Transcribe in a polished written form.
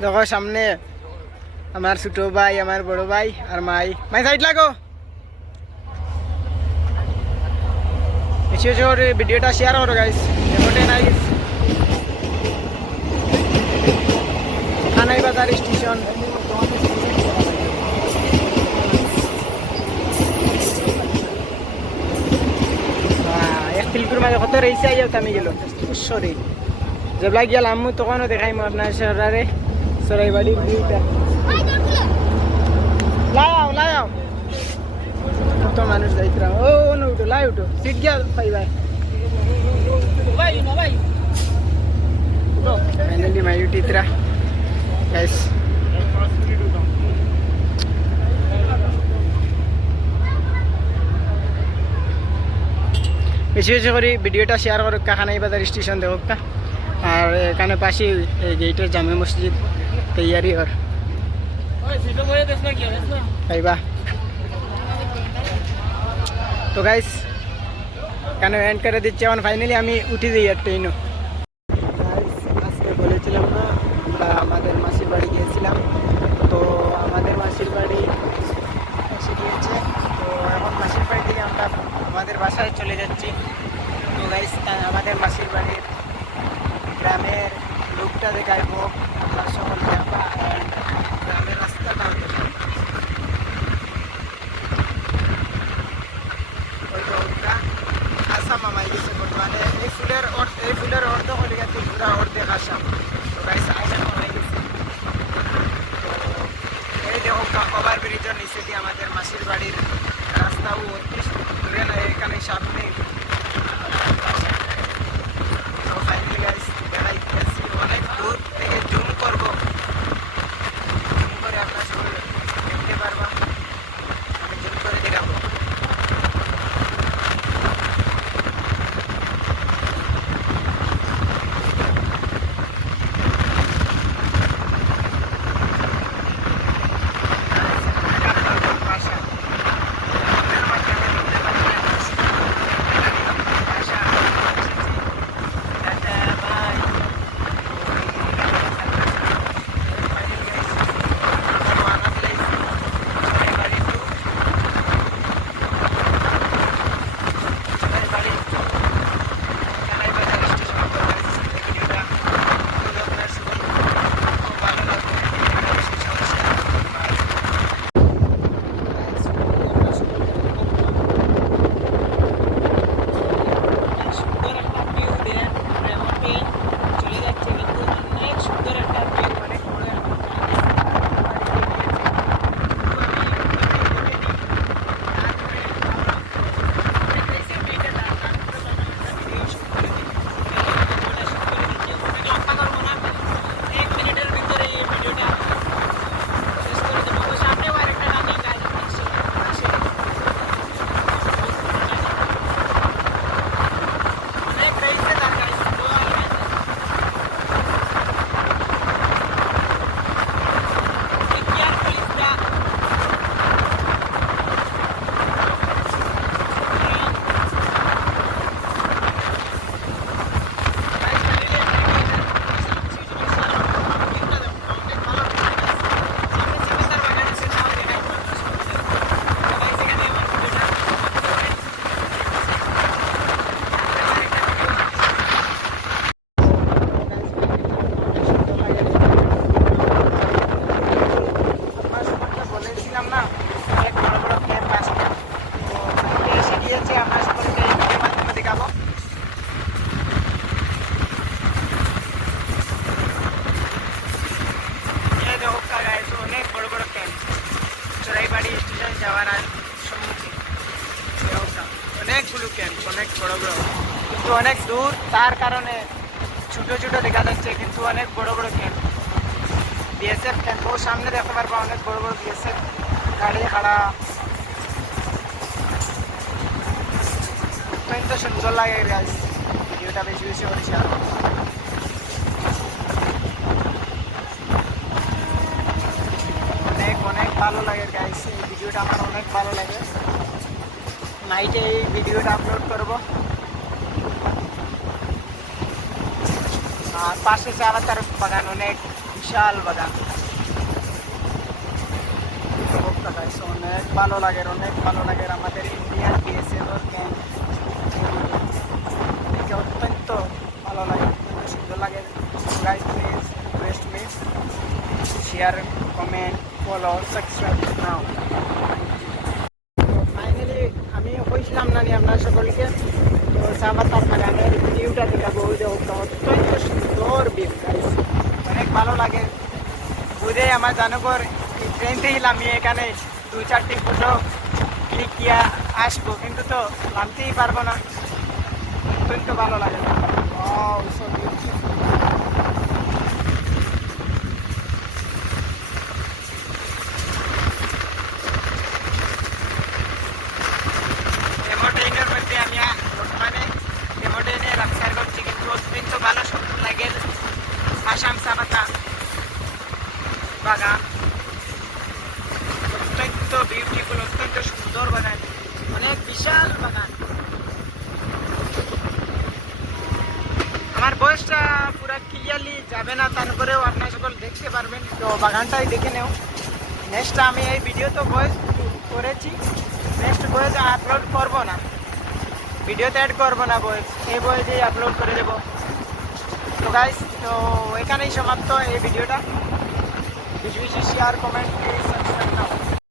দেখো সামনে আমার ছোট ভাই, আমার বড় ভাই আর মাই। মাই সাইড লাগো। বেশি বেশি করে ভিডিওটা শেয়ার করো গাইস। এমনটাই নাইস খানাই বাজার স্টেশন। এক তিলকুর মাঝে কত রয়েছে আইয়াও আমি গেল সরি যেগুলা গেলাম আমি তখনও দেখাইমো আপনার শহরে সরাইবাড়ির ভিউটা। লাও লাও কত মানুষ যাইতরা। ও নো উঠো লাই উঠো সিট গিয়া পাইবা ফাইনালি মাই উঠিতরা গাইস। বেশি বেশি করে ভিডিওটা শেয়ার করুক খানাই বাজার স্টেশন দেখুক। আর এখানে পাশে গেটের জামে মসজিদ তৈয়ারি ওর পাইবা। তো গাইস এখানে এন্ড করে দিচ্ছি। এখন ফাইনালি আমি উঠে দিই আর ট্রেনও। আজকে বলেছিলাম না আমরা আমাদের মাসির বাড়ি গিয়েছিলাম, তো আমাদের মাসির বাড়ি এসে গিয়েছে। তো এখন মাসির বাড়ি থেকে আমরা আমাদের বাসায় চলে যাচ্ছি। তো গাইস আমাদের মাসির বাড়ির গ্রামের লোকটা দেখাইবো, তার সকল ব্যাপার গ্রামের রাস্তাটাও দেখাইবো। আসাম আমাই গেছে বর্তমানে এই ফুলের অর্ধ হয়ে গেছে পুরা অর্ধেক আসাম। তো গাইস আসাম আমাই গেছে। এই দেখো ওভার ব্রিজের নিচে দিয়ে আমাদের মাসির বাড়ির রাস্তাও অতি রেল এখানে সামনে। তো ফাইনালি গাইস দেখাইতেছি অনেক দূর থেকে জুম করবো, জুম করে আপনার সবাই দেখতে পারবা। আমি জুম করে দেখাবো। অনেকগুলো ক্যাম্প, অনেক বড় বড়, কিন্তু অনেক দূর, তার কারণে ছোট ছোট দেখা যাচ্ছে, কিন্তু অনেক বড় বড় ক্যাম্প। বিএসএফ ক্যাম্প ও সামনে দেখতে পারবো, অনেক বড় বড় বিএসএফ গাড়ি খাড়া। অত্যন্ত সুন্দর লাগে গাইস, ভিডিওটা বেশি বেশি করেছি। অনেক অনেক ভালো লাগে গাইস, এই ভিডিওটা আমার অনেক ভালো লাগে। নাইটে এই ভিডিওটা আপলোড করব। আর পাশে চা পাতার বাগান, অনেক বিশাল বাগান। অনেক ভালো লাগে, অনেক ভালো লাগে। আমাদের ইন্ডিয়ান বিএসএফ ক্যাম্প দেখে অত্যন্ত ভালো লাগে, অত্যন্ত সুন্দর লাগে। Guys please request me share, comment, follow, subscribe now. Finally আমি হয়েছিলাম না নি আপনার সকলকে, তো চা পাতার বাগানের ভিউটা দেখাবো। ওই দেখো অত্যন্ত সুন্দর ভিউ গাইস, অনেক ভালো লাগে। ঘুরে আমার জানকর ট্রেন থেকে নামিয়ে এখানে 2-4টি ফটো ক্লিক দিয়ে আসবো, কিন্তু তো নামতেই পারবো না, অত্যন্ত ভালো লাগে। Wow, so beautiful. ডেমোটেইনের মধ্যে আমি বর্তমানে ডেমোটেইনে রাস্তার করছি, কিন্তু অত্যন্ত ভালো সুন্দর লাগে আসাম চা পাতা বাগান, অত্যন্ত বিউটিফুল, অত্যন্ত সুন্দর বাগান, অনেক বিশাল বাগান। আমার বয়সটা পুরো ক্লিয়ারলি যাবে না, তারপরেও আপনার সকল দেখতে পারবেন, তো বাগানটাই দেখে নেও। নেক্সট আমি এই ভিডিও তো ভয়েস করেছি, নেক্সট ভয়েস আপলোড করবো না, ভিডিওতে অ্যাড করবো না ভয়েস, এই ভয়েসেই আপলোড করে দেবো। তো গাইস, তো এখানেই সমাপ্ত এই ভিডিওটা। বেশি বেশি শেয়ার, কমেন্ট, প্লিজ সাবস্ক্রাইব।